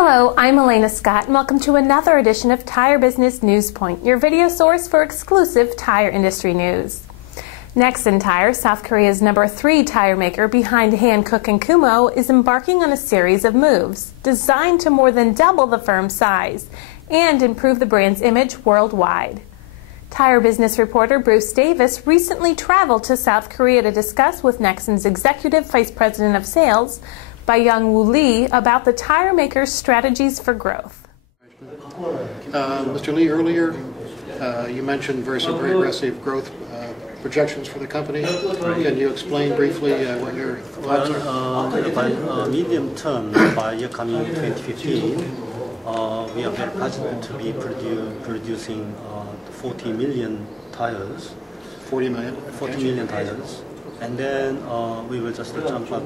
Hello, I'm Elena Scott, and welcome to another edition of Tire Business NewsPoint, your video source for exclusive tire industry news. Nexen Tire, South Korea's #3 tire maker behind Hankook and Kumho, is embarking on a series of moves designed to more than double the firm's size and improve the brand's image worldwide. Tire Business reporter Bruce Davis recently traveled to South Korea to discuss with Nexen's Executive Vice President of Sales, Byung-Woo Lee, about the tire maker's strategies for growth. Mr. Lee, earlier you mentioned very aggressive growth projections for the company. Can you explain briefly what your thoughts are? By medium term, by year coming 2015, we are very positive to be producing 40 million tires. 40 million? 40 million tires. And then we will just jump up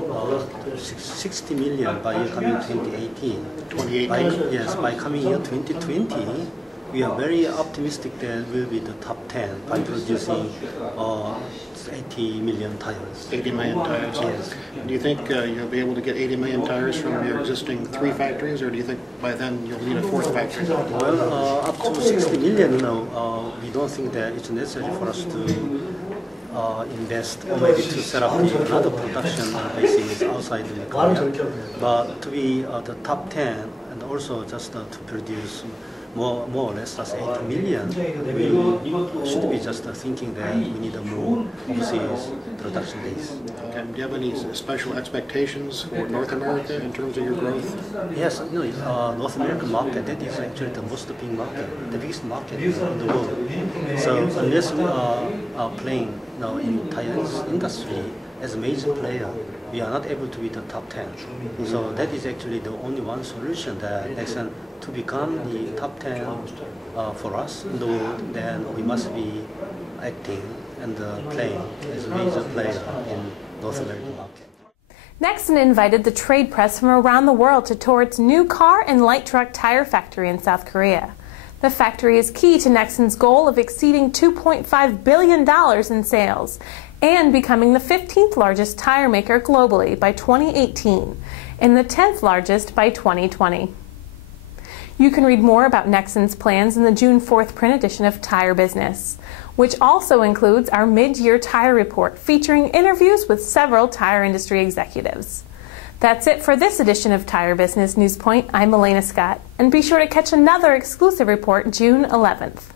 60 million by year coming 2018. 2018? Yes, by coming year 2020, we are very optimistic that we'll be the top 10 by producing 80 million tires. 80 million tires? Yes. Do you think you'll be able to get 80 million tires from your existing 3 factories, or do you think by then you'll need a 4th factory? Well, up to 60 million, we don't think that it's necessary for us to invest or maybe to set up another production bases outside the Korea. But to be the top 10 and also just to produce more or less just 80 million, we should be just thinking that we need a more overseas production base. Okay. Do you have any special expectations for North America in terms of your growth? Yes, North American market, that is actually the most big market, the biggest market in the world. So unless we are playing in tire industry as a major player, we are not able to be the top 10. So that is actually the only one solution that Nexen to become the top 10 for us in the world. Then we must be acting and playing as a major player in North American market. Nexen invited the trade press from around the world to tour its new car and light truck tire factory in South Korea. The factory is key to Nexen's goal of exceeding $2.5 billion in sales and becoming the 15th largest tire maker globally by 2018 and the 10th largest by 2020. You can read more about Nexen's plans in the June 4th print edition of Tire Business, which also includes our mid-year tire report featuring interviews with several tire industry executives. That's it for this edition of Tire Business NewsPoint. I'm Elena Scott, and be sure to catch another exclusive report June 11th.